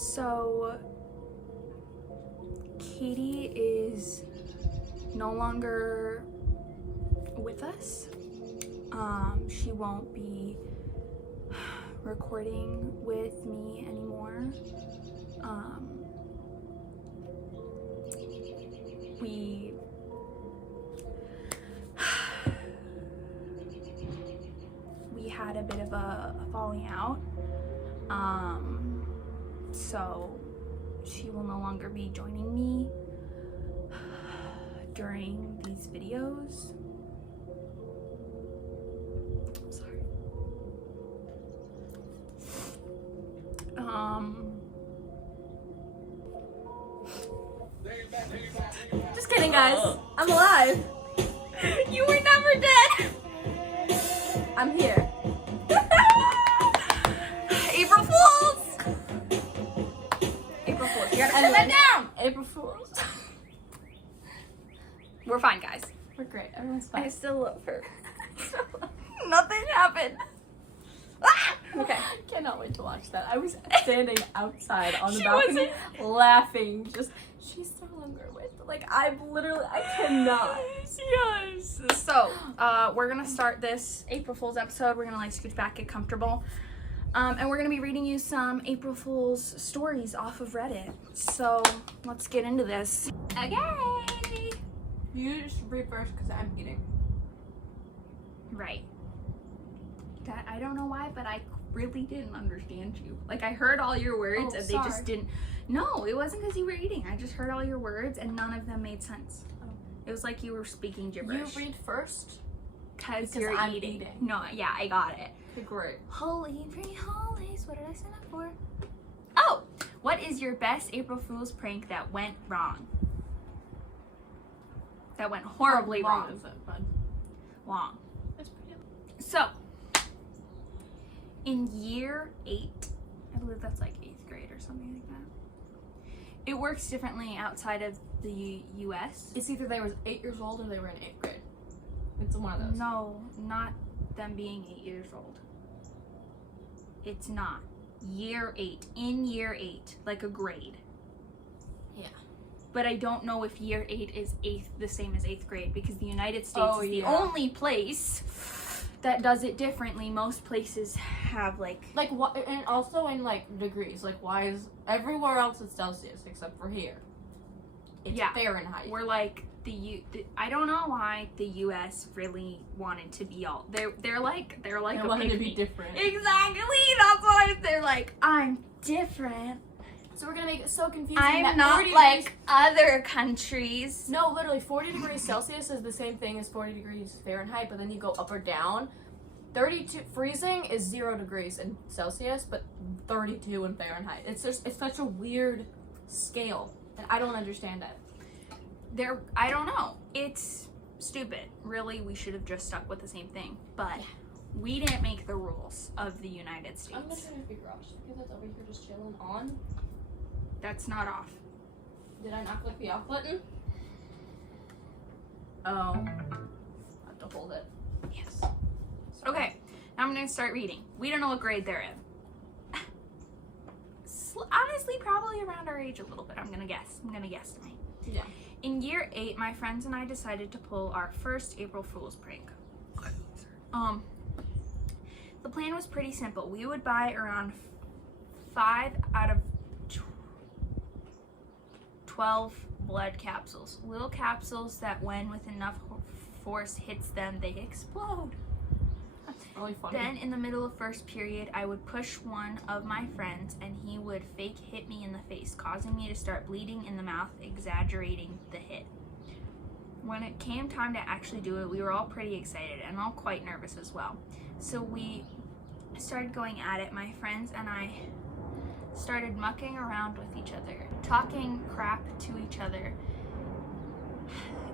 So Katie is no longer with us. She won't be recording with me anymore. We had a bit of a falling out. So she will no longer be joining me during these videos. I'm sorry. Just kidding, guys. I'm alive. You were never dead. I'm here. April Fools. April Fools. You gotta shut that down. April Fools. We're fine, guys. We're great. Everyone's I fine. still love her. Nothing happened. Okay. Cannot wait to watch that. I was standing outside on the She balcony laughing. Just, she's no longer with. Like, I cannot. Yes. So, we're gonna start this April Fool's episode. We're gonna like scoot back, get comfortable. And we're gonna be reading you some April Fool's stories off of Reddit. So, let's get into this. Okay. You just read first because I'm eating. Right. That I don't know why, but I really didn't understand you. Like, I heard all your words and they just sorry. didn't. No, it wasn't because you were eating. I just heard all your words and none of them made sense. Oh. It was like you were speaking gibberish. You read first? Because Because you're I'm eating. eating. No, yeah, I got it. Okay, great. Holy free holidays, what did I sign up for? Oh! What is your best April Fool's prank that went wrong? That went horribly How long wrong. is it, bud? Long. It's pretty. So, in year 8, I believe that's like 8th grade or something like that. It works differently outside of the US. It's either they were 8 years old or they were in 8th grade. It's one of those. No, not them being 8 years old. It's not. Year 8. In year 8. Like a grade. Yeah. But I don't know if year 8 is the same as 8th grade because the United States is the yeah. only place that does it differently. Most places have like What, and also in like degrees. Like, why is everywhere else it's Celsius except for here? It's Yeah. Fahrenheit. we're like I don't know why the US really wanted to be all they're like They a wanted to be pygmy. different. Exactly, that's why they're like, I'm different. So we're gonna make it so confusing. I'm that not 40 like degrees, other countries. no, literally 40 degrees Celsius is the same thing as 40 degrees Fahrenheit, but then you go up or down. 32 freezing is 0 degrees in Celsius, but 32 in Fahrenheit. It's such a weird scale, and I don't understand it. I don't know. It's stupid. Really, we should have just stuck with the same thing. But we didn't make the rules of the United States. I'm gonna turn your speaker off just because that's over here just chilling on. That's not off. Did I not click the off button? Oh. I have to hold it. Yes. Okay, now I'm going to start reading. We don't know what grade they're in. Honestly, probably around our age a little bit. I'm going to guess. I'm going to guesstimate. Yeah. In year 8, my friends and I decided to pull our first April Fool's prank. The plan was pretty simple. We would buy around 5 out of 12 blood capsules. Little capsules that when with enough force hits them, they explode. That's really funny. Then in the middle of first period, I would push one of my friends and he would fake hit me in the face, causing me to start bleeding in the mouth, exaggerating the hit. When it came time to actually do it, we were all pretty excited and all quite nervous as well. So we started going at it. My friends and I started mucking around with each other, talking crap to each other.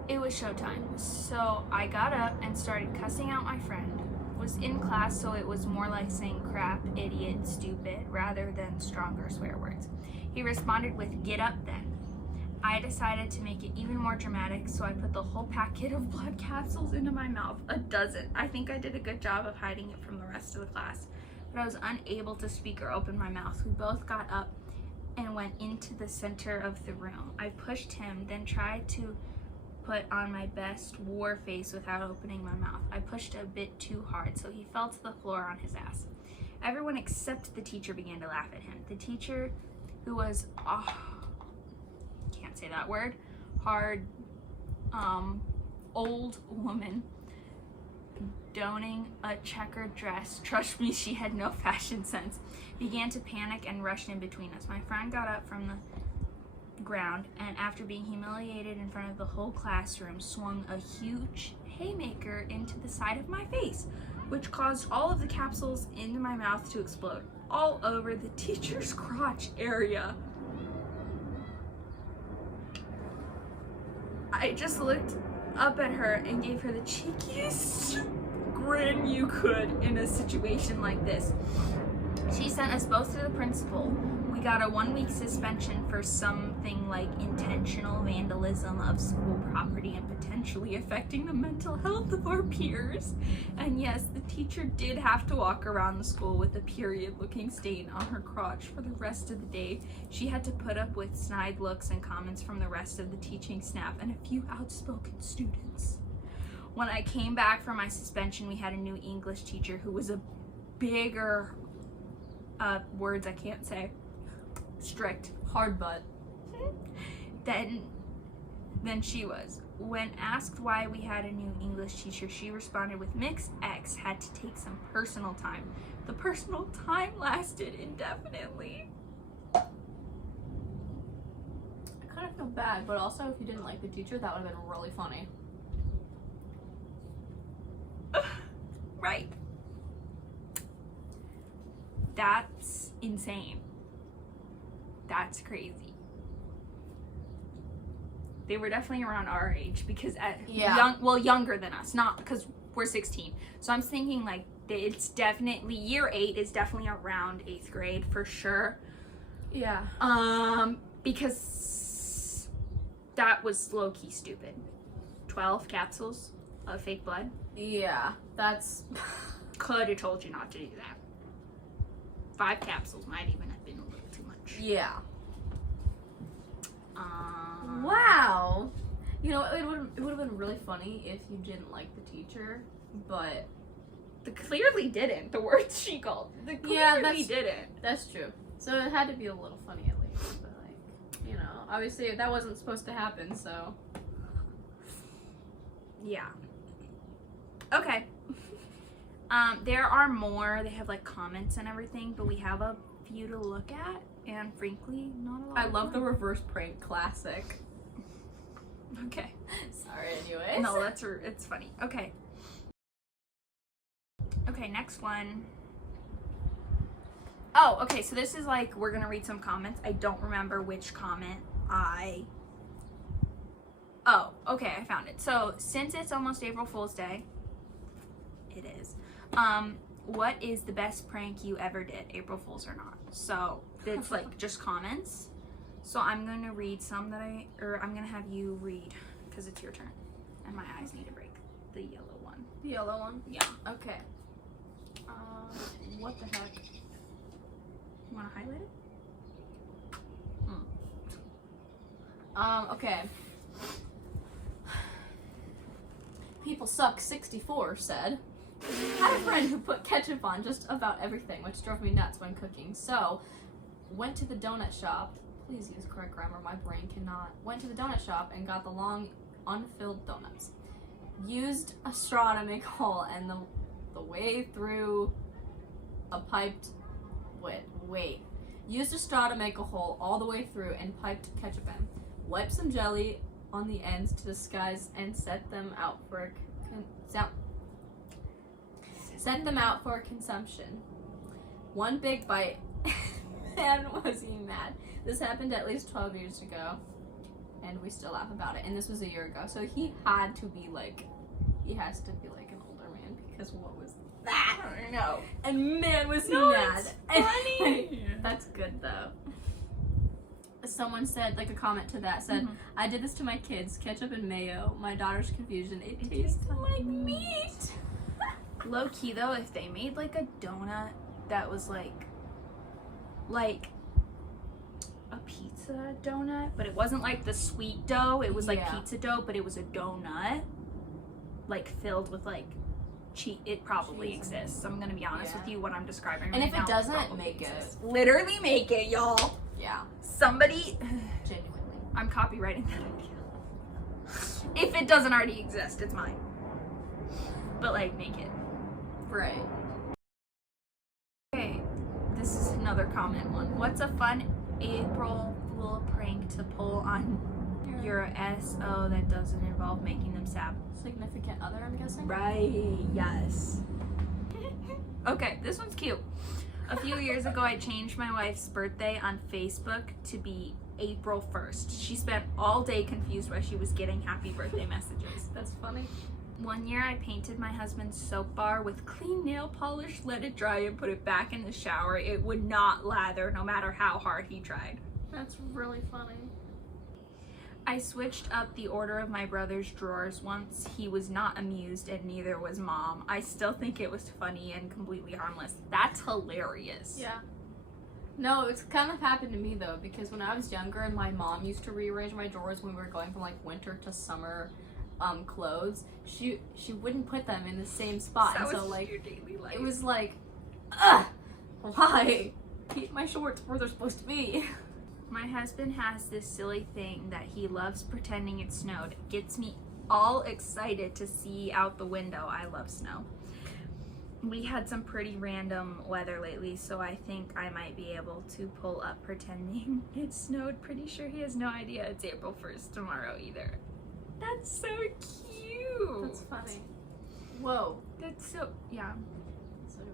It was showtime. So I got up and started cussing out my friend. Was in class, so it was more like saying crap, idiot, stupid, rather than stronger swear words. He responded with, "Get up then." I decided to make it even more dramatic, so I put the whole packet of blood capsules into my mouth, a dozen. I think I did a good job of hiding it from the rest of the class, but I was unable to speak or open my mouth. We both got up and went into the center of the room. I pushed him, then tried to put on my best war face without opening my mouth. I pushed a bit too hard, so he fell to the floor on his ass. Everyone except the teacher began to laugh at him. The teacher, who was, can't say that word, hard, old woman, donning a checkered dress, trust me, she had no fashion sense, began to panic and rushed in between us. My friend got up from the ground and, after being humiliated in front of the whole classroom, swung a huge haymaker into the side of my face, which caused all of the capsules in my mouth to explode all over the teacher's crotch area. I just looked up at her and gave her the cheekiest grin you could in a situation like this. She sent us both to the principal. We got a 1-week suspension for something like intentional vandalism of school property and potentially affecting the mental health of our peers. And yes, the teacher did have to walk around the school with a period-looking stain on her crotch for the rest of the day. She had to put up with snide looks and comments from the rest of the teaching staff and a few outspoken students. When I came back from my suspension, we had a new English teacher who was a bigger, words I can't say, strict, Hard butt. than she was. When asked why we had a new English teacher, she responded with mixed X had to take some personal time. The personal time lasted indefinitely. I kind of feel bad, but also if you didn't like the teacher, that would have been really funny. Right. That's insane. That's crazy. They were definitely around our age because younger than us, not because we're 16. So I'm thinking like it's definitely year 8 is definitely around 8th grade for sure. Yeah. Because that was low key stupid. 12 capsules of fake blood. Yeah, that's Could have told you not to do that. 5 capsules might even have been a little too much. yeah. Wow. You know, it would have been really funny if you didn't like the teacher, but The clearly didn't. The words she called. The clearly didn't. that's true. So it had to be a little funny at least, but like, you know, obviously that wasn't supposed to happen, so. Yeah. Okay. There are more. They have like comments and everything, but we have a few to look at, and frankly, not a lot. I love the reverse prank classic. Okay. Sorry, anyways. No, it's funny. Okay. Okay, next one. Oh, okay, so this is like, we're gonna read some comments. I don't remember which comment Oh, okay, I found it. So, since it's almost April Fool's Day, it is. What is the best prank you ever did, April Fool's or not? So, it's like just comments. So, I'm gonna read some I'm gonna have you read, because it's your turn. And my eyes need a break. The yellow one. The yellow one? Yeah. Okay. What the heck? You wanna highlight it? Okay. People Suck 64 said, had a friend who put ketchup on just about everything, which drove me nuts when cooking. So, went to the donut shop. Please use correct grammar, my brain cannot. Went to the donut shop and got the long, unfilled donuts. Used a straw to make a hole, and the way through a piped... Wait. Used a straw to make a hole all the way through and piped ketchup in. Wiped some jelly on the ends to disguise and set them out for consumption. One big bite. Man, was he mad. This happened at least 12 years ago, and we still laugh about it. And this was a year ago, so he has to be like an older man, because what was that? I don't know. And man, was he mad. It's funny. That's good though. Someone said, like a comment to that said, I did this to my kids, ketchup and mayo. My daughter's confusion. It tastes like meat. Low key though, if they made like a donut that was like a pizza donut, but it wasn't like the sweet dough. It was like Yeah. pizza dough, but it was a donut, like filled with like cheese. It probably Cheese. exists. I'm gonna be honest Yeah. with you. What I'm describing And right if it now doesn't, probably make exists. it. Literally make it, y'all. Yeah, Somebody, genuinely. I'm copywriting that idea. If it doesn't already exist, it's mine. But like, make it. Right. Okay, this is another comment one. What's a fun April Fool prank to pull on your SO that doesn't involve making them sad? Significant other, I'm guessing? Right, yes. Okay, this one's cute. A few years ago, I changed my wife's birthday on Facebook to be April 1st. She spent all day confused why she was getting happy birthday messages. That's funny. One year, I painted my husband's soap bar with clean nail polish, let it dry, and put it back in the shower. It would not lather no matter how hard he tried. That's really funny. I switched up the order of my brother's drawers once. He was not amused, and neither was mom. I still think it was funny and completely harmless. That's hilarious. Yeah. No, it's kind of happened to me though, because when I was younger and my mom used to rearrange my drawers when we were going from like winter to summer clothes, she wouldn't put them in the same spot. That And so was like your daily life. it was like, ugh, why? Keep my shorts where they're supposed to be. My husband has this silly thing that he loves pretending it snowed. It gets me all excited to see out the window. I love snow. We had some pretty random weather lately, so I think I might be able to pull up pretending it snowed. Pretty sure he has no idea it's April 1st tomorrow either. That's so cute. That's funny. Whoa. That's so, yeah.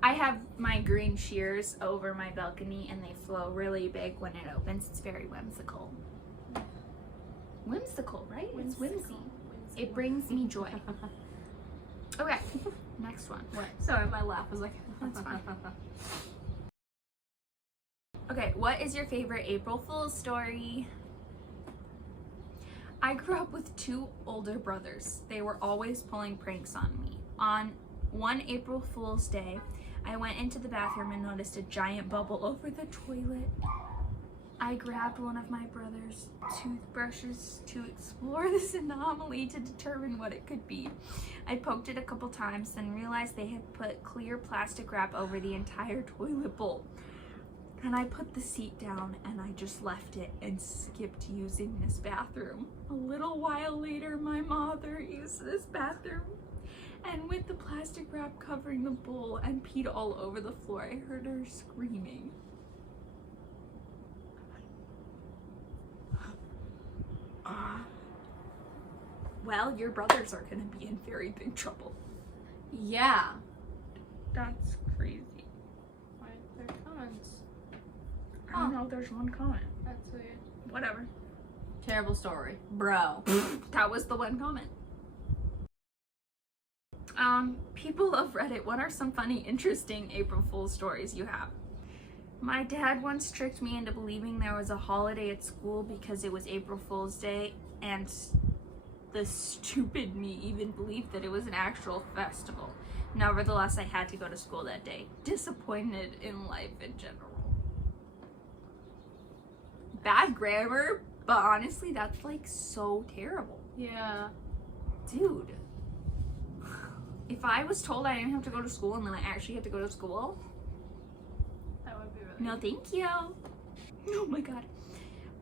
I have my green shears over my balcony and they flow really big when it opens. It's very whimsical. Whimsical, right? It's whimsy. It brings me joy. Okay, next one. What? Sorry, my laugh was like. That's fine. Okay, what is your favorite April Fool's story? I grew up with two older brothers. They were always pulling pranks on me. On one April Fool's Day, I went into the bathroom and noticed a giant bubble over the toilet. I grabbed one of my brother's toothbrushes to explore this anomaly to determine what it could be. I poked it a couple times, then realized they had put clear plastic wrap over the entire toilet bowl. And I put the seat down and I just left it and skipped using this bathroom. A little while later, my mother used this bathroom, and with the plastic wrap covering the bowl and peed all over the floor, I heard her screaming. Well, your brothers are gonna be in very big trouble. Yeah. That's crazy. Why are there comments? I don't know, there's one comment. That's weird. Whatever. Terrible story, bro. That was the one comment. People of Reddit, what are some funny, interesting April Fool's stories you have? My dad once tricked me into believing there was a holiday at school because it was April Fool's Day, and the stupid me even believed that it was an actual festival. Nevertheless, I had to go to school that day. Disappointed in life in general. Bad grammar, but honestly, that's like so terrible. Yeah. Dude. If I was told I didn't have to go to school and then I actually had to go to school, That would be really. no thank you. Oh my god.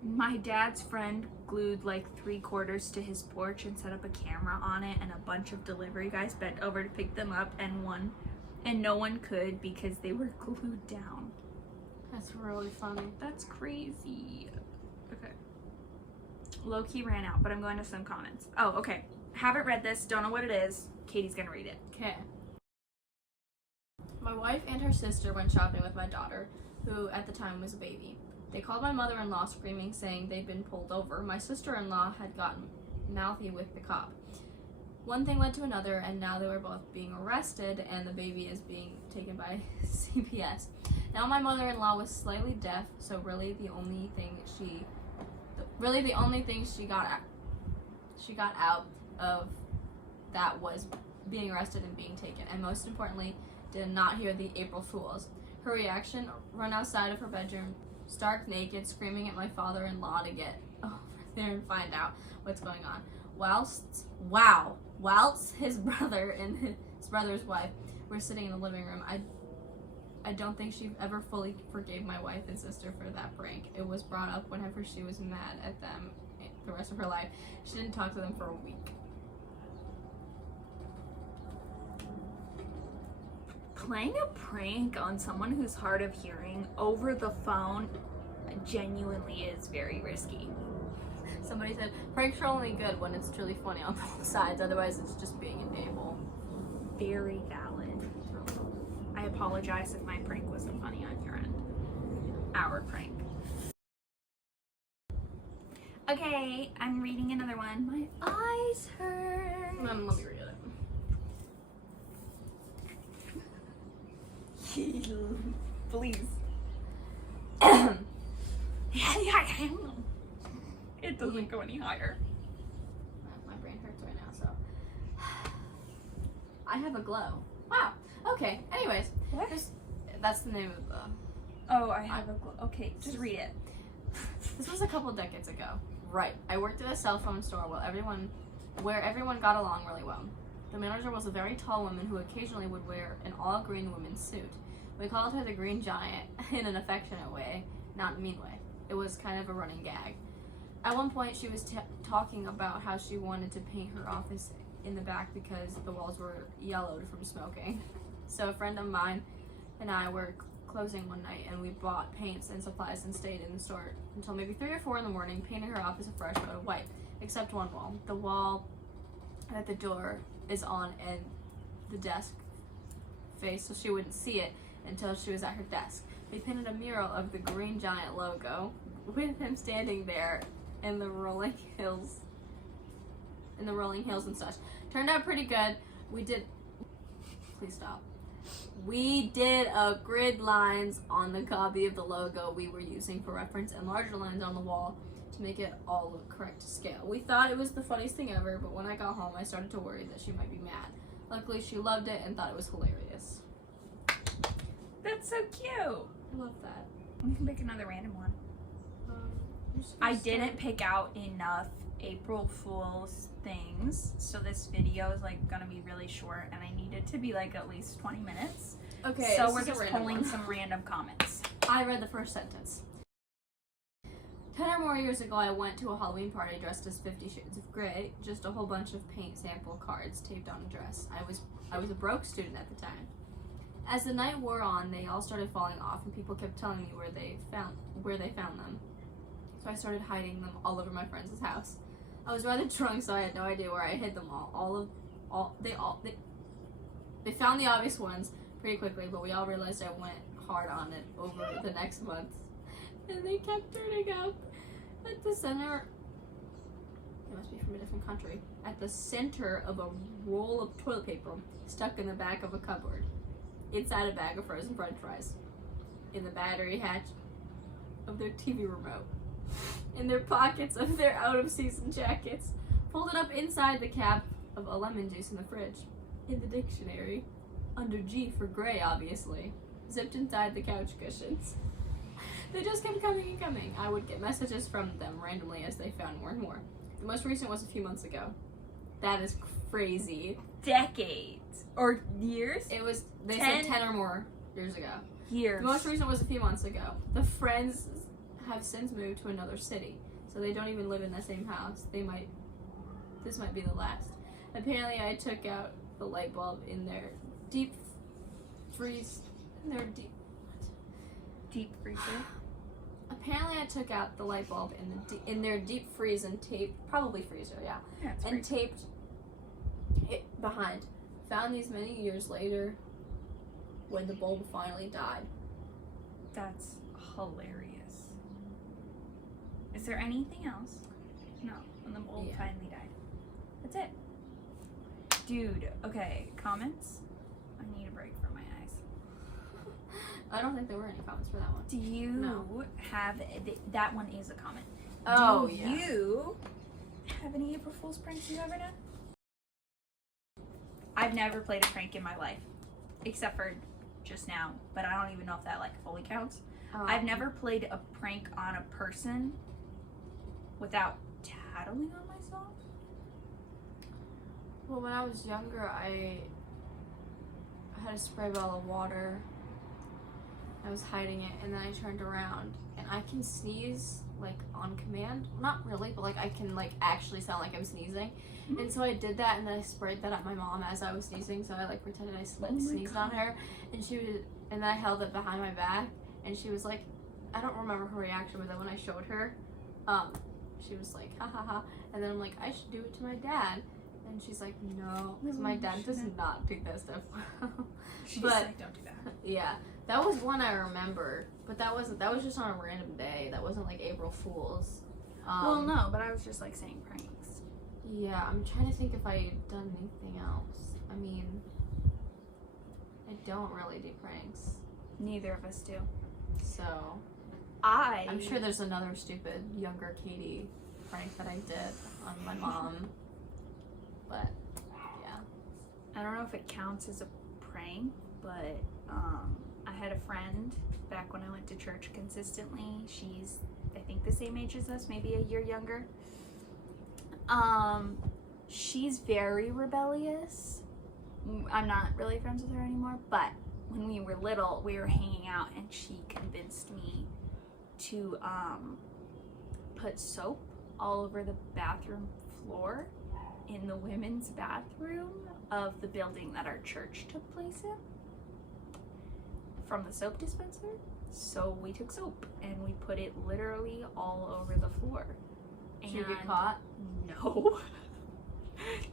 My dad's friend glued like 3/4 to his porch and set up a camera on it, and a bunch of delivery guys bent over to pick them up, and no one could because they were glued down. That's really funny. That's crazy. Okay. Low-key ran out, but I'm going to some comments. Oh, okay. Haven't read this, don't know what it is. Katie's gonna read it. Okay. My wife and her sister went shopping with my daughter, who at the time was a baby. They called my mother-in-law screaming, saying they'd been pulled over. My sister-in-law had gotten mouthy with the cop. One thing led to another, and now they were both being arrested, and the baby is being taken by CPS. Now my mother-in-law was slightly deaf, so really the only thing she got out of that was being arrested and being taken, and most importantly, did not hear the April Fools. Her reaction: run outside of her bedroom stark naked, screaming at my father-in-law to get over there and find out what's going on. Whilst his brother and his brother's wife were sitting in the living room, I don't think she ever fully forgave my wife and sister for that prank. It was brought up whenever she was mad at them the rest of her life. She didn't talk to them for a week. Playing a prank on someone who's hard of hearing over the phone genuinely is very risky. Somebody said, pranks are only good when it's truly funny on both sides, otherwise it's just being an a-hole. Very valid. I apologize if my prank wasn't funny on your end. Our prank. Okay, I'm reading another one. My eyes hurt. Let me read it. Please. It doesn't go any higher. My brain hurts right now, so. I have a glow. Wow. Okay, anyways. What? That's the name of the. Oh, I have a glow. Okay, just read it. This was a couple decades ago. Right. I worked at a cell phone store where everyone got along really well. The manager was a very tall woman who occasionally would wear an all-green women's suit. We called her the Green Giant in an affectionate way, not a mean way. It was kind of a running gag. At one point, she was talking about how she wanted to paint her office in the back because the walls were yellowed from smoking. So a friend of mine and I were closing one night, and we bought paints and supplies and stayed in the store until maybe 3 or 4 in the morning, painting her office a fresh coat of white, except one wall. The wall that the door is on and the desk face, so she wouldn't see it until she was at her desk. We painted a mural of the Green Giant logo with him standing there in the rolling hills and such. Turned out pretty good. Please stop. We did grid lines on the copy of the logo we were using for reference and larger lines on the wall to make it all look correct to scale. We thought it was the funniest thing ever, but when I got home, I started to worry that she might be mad. Luckily, she loved it and thought it was hilarious. That's so cute. I love that. We can pick another random one. I didn't pick out enough April Fool's things, so this video is like gonna be really short, and I need it to be like at least 20 minutes. Okay, so we're just pulling some random comments. I read the first sentence. 10 or more years ago, I went to a Halloween party dressed as 50 Shades of Grey, just a whole bunch of paint sample cards taped on a dress. I was a broke student at the time. As the night wore on, they all started falling off, and people kept telling me where they found them. So I started hiding them all over my friend's house. I was rather drunk, so I had no idea where I hid them all. They found the obvious ones pretty quickly, but we all realized I went hard on it over the next month. And they kept turning up at the center. They must be from a different country. At the center of a roll of toilet paper stuck in the back of a cupboard. Inside a bag of frozen french fries. In the battery hatch of their TV remote. In their pockets of their out-of-season jackets. Folded up inside the cap of a lemon juice in the fridge. In the dictionary. Under G for gray, obviously. Zipped inside the couch cushions. They just kept coming and coming. I would get messages from them randomly as they found more and more. The most recent was a few months ago. That is crazy. Decades. Or years? They said 10 or more years ago. Years. The most recent was a few months ago. The friends have since moved to another city, so they don't even live in the same house. This might be the last. Apparently, I took out the light bulb in their deep freezer. Apparently, I took out the light bulb in their deep freeze and taped, probably freezer, yeah, and taped it behind. Found these many years later, when the bulb finally died. That's hilarious. Is there anything else? No, when the bulb finally died. That's it. Dude, okay, comments? I need a break from my eyes. I don't think there were any comments for that one. Do you have, that one is a comment. Oh, Do you have any April Fool's pranks you've ever done? I've never played a prank in my life, except for just now, but I don't even know if that like fully counts. I've never played a prank on a person without tattling on myself. Well, when I was younger, I had a spray bottle of water. I was hiding it, and then I turned around, and I can sneeze like on command. Not really, but like I can like actually sound like I'm sneezing. Mm-hmm. And so I did that, and then I sprayed that at my mom as I was sneezing. So I like pretended I sneezed on her, and then I held it behind my back, and she was like, I don't remember her reaction, but then when I showed her, she was like, ha ha ha, and then I'm like, I should do it to my dad. And she's like, no, because my dad does not do that stuff. She's but like, don't do that. yeah, that was one I remember, but that was just on a random day. That wasn't like April Fool's. Well, no, but I was just like saying pranks. Yeah, I'm trying to think if I had done anything else. I mean, I don't really do pranks, Neither of us do. so I'm sure there's another stupid younger Katie prank that I did on my mom. But yeah, I don't know if it counts as a prank, but I had a friend back when I went to church consistently. She's, I think, the same age as us, maybe a year younger. She's very rebellious. I'm not really friends with her anymore, but when we were little, we were hanging out, and she convinced me to put soap all over the bathroom floor in the women's bathroom of the building that our church took place in from the soap dispenser. So we took soap and we put it literally all over the floor. did you get caught? No.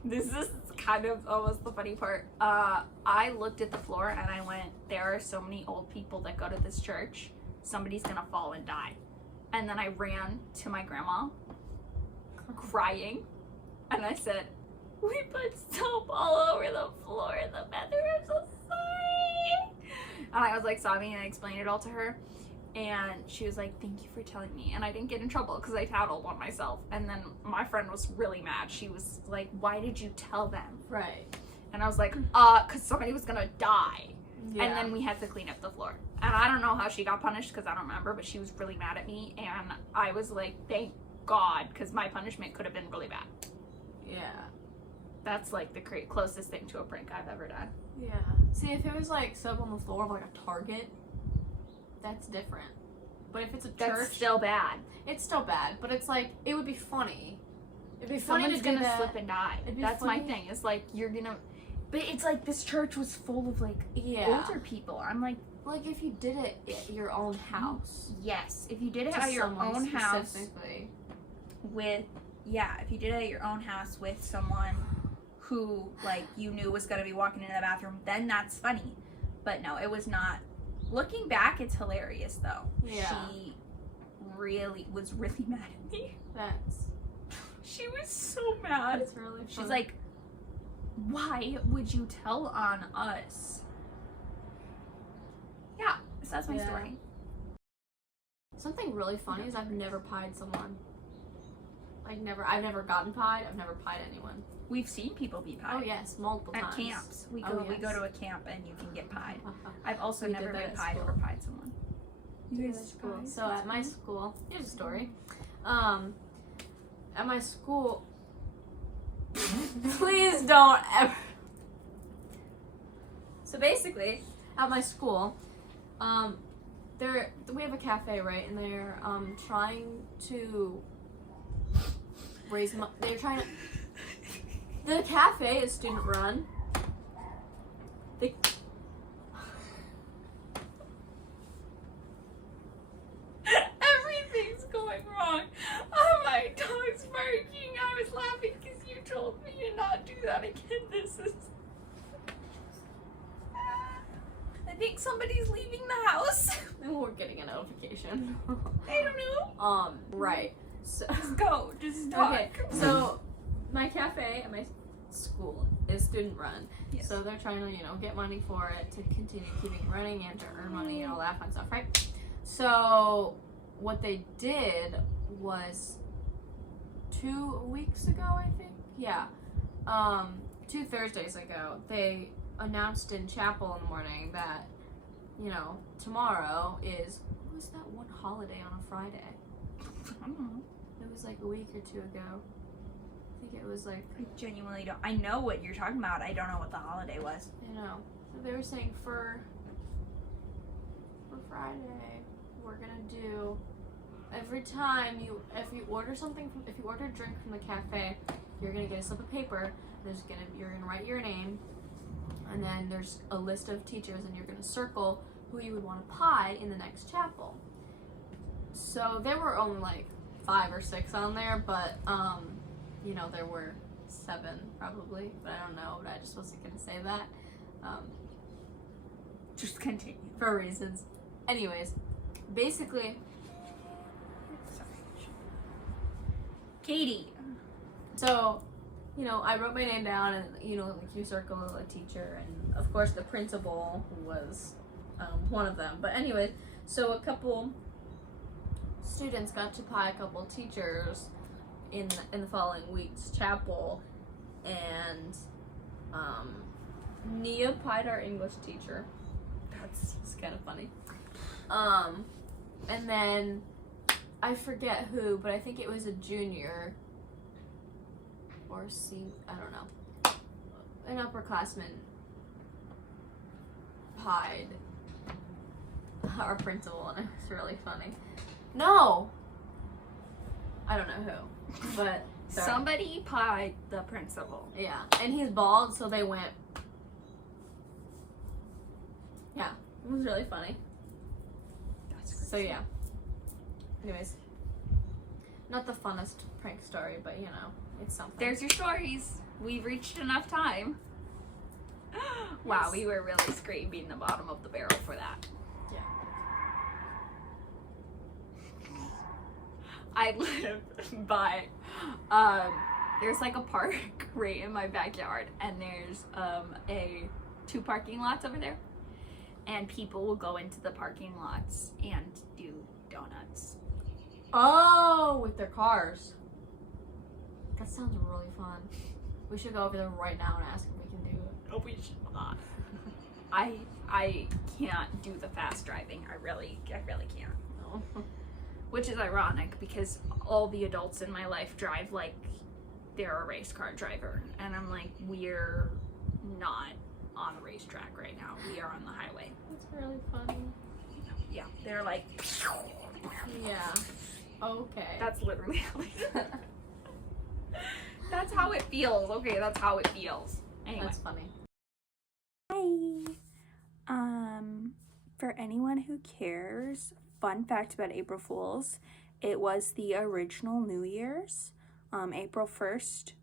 This is kind of almost the funny part. I looked at the floor and I went, there are so many old people that go to this church. Somebody's gonna fall and die. And then I ran to my grandma crying. And I said, we put soap all over the floor in the bathroom. I'm so sorry. And I was like sobbing, and I explained it all to her. And she was like, thank you for telling me. And I didn't get in trouble because I tattled on myself. And then my friend was really mad. She was like, why did you tell them? Right. And I was like, because somebody was going to die. Yeah. And then we had to clean up the floor. And I don't know how she got punished because I don't remember, but she was really mad at me. And I was like, thank God, because my punishment could have been really bad. Yeah. That's like the closest thing to a prank I've ever done. Yeah. See, if it was like soap on the floor of like a Target, that's different. But if it's a That's church, still bad. it's still bad. But it's like, it would be funny. It'd be funny Someone's to do gonna that. slip and die. It'd be That's my funny. thing. It's like you're gonna, but it's like this church was full of like Yeah. older people. I'm like, Like if you did it at your own house. yes, if you did it To at your someone own house specifically. with, yeah, if you did it at your own house with someone who like you knew was gonna be walking into the bathroom, then that's funny. But no, it was not. Looking back, it's hilarious though. Yeah. She was really mad at me. She was so mad. That's really funny. She's like, why would you tell on us? Yeah, so that's my Yeah. story. Something really funny is I've never pied someone. Like I've never gotten pied. I've never pied anyone. We've seen people be pied. Oh yes, multiple At times. camps. We Oh, go yes. to a camp and you can get pied. I've also We never did that been at pied school. or pied someone. You At guys school. pied? So at my school, here's a story. At my school, please don't ever. So basically, at my school, we have a cafe, right? And they're trying to raise money. They're trying to. The cafe is student run. Everything's going wrong. Oh, my dog's barking. I was laughing because you told me to not do that again. This is. I think somebody's leaving the house. And we're getting a notification. I don't know. Right. So. Just go. Just talk. Okay, so my cafe at my school is student run. Yes. So they're trying to, get money for it to continue keeping running and to earn money and all that fun stuff, right? So what they did was 2 weeks ago, I think. Yeah. 2 Thursdays ago, they announced in chapel in the morning that, tomorrow is was that one holiday on a Friday? I don't know. It was like a week or two ago. I think it was like, I genuinely don't. I know what you're talking about. I don't know what the holiday was. you know. So they were saying for Friday, we're gonna do every time if you order a drink from the cafe, you're gonna get a slip of paper. You're gonna write your name, and then there's a list of teachers, and you're gonna circle who you would want to pie in the next chapel. So there were only like 5 or 6 on there, but you know, there were 7 probably, but I don't know. But I just wasn't gonna say that. Just continue. For reasons. Anyways, basically, Sorry. Katie. so, you know, I wrote my name down, and you know, like you circle a teacher, and of course the principal was one of them. But anyways, so a couple students got to pie a couple teachers in the following week's chapel, and Nia pied our English teacher. It's kind of funny. And then I forget who, but I think it was a junior or I don't know. An upperclassman pied our principal, and it was really funny. No! I don't know who, but sorry. Somebody pied the principal. Yeah, and he's bald, so they went. Yeah, it was really funny. That's crazy. So yeah. Anyways, not the funnest prank story, but you know, it's something. There's your stories. We've reached enough time. Wow, Yes. we were really scraping the bottom of the barrel for that. Yeah. I live by, there's like a park right in my backyard, and there's 2 parking lots over there, and people will go into the parking lots and do donuts. Oh, with their cars. That sounds really fun. We should go over there right now and ask if we can do it. Oh, we should not. I can't do the fast driving. I really can't. No. Which is ironic because all the adults in my life drive like they're a race car driver. And I'm like, we're not on a racetrack right now. We are on the highway. That's really funny. Yeah, they're like, Yeah. Okay. that's literally how that's how it feels. Okay, that's how it feels. Anyway. That's funny. Hi. For anyone who cares, fun fact about April Fools, it was the original New Year's, April 1st,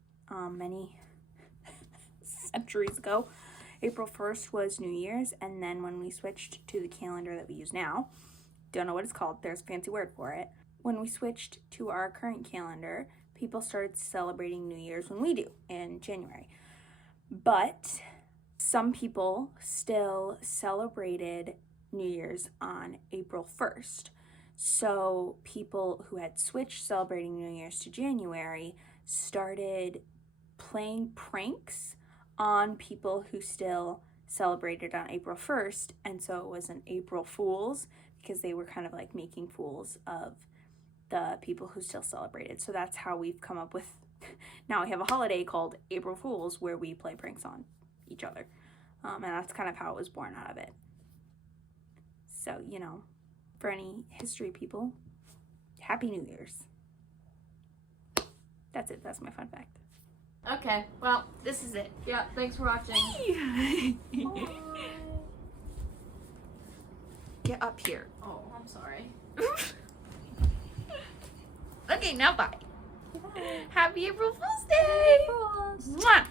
many centuries ago. April 1st was New Year's, and then when we switched to the calendar that we use now, don't know what it's called, there's a fancy word for it. When we switched to our current calendar, people started celebrating New Year's when we do, in January. But some people still celebrated New Year's on April 1st. So people who had switched celebrating New Year's to January started playing pranks on people who still celebrated on April 1st. And so it was an April Fools because they were kind of like making fools of the people who still celebrated. So that's how we've come up with, now we have a holiday called April Fools where we play pranks on each other. And that's kind of how it was born out of it. So, you know, for any history people, Happy New Year's. That's it. That's my fun fact. Okay, well, This is it. yeah, thanks for watching. Get up here. Oh, I'm sorry. Okay, now bye. Happy April Fool's Day. Frost. Mwah.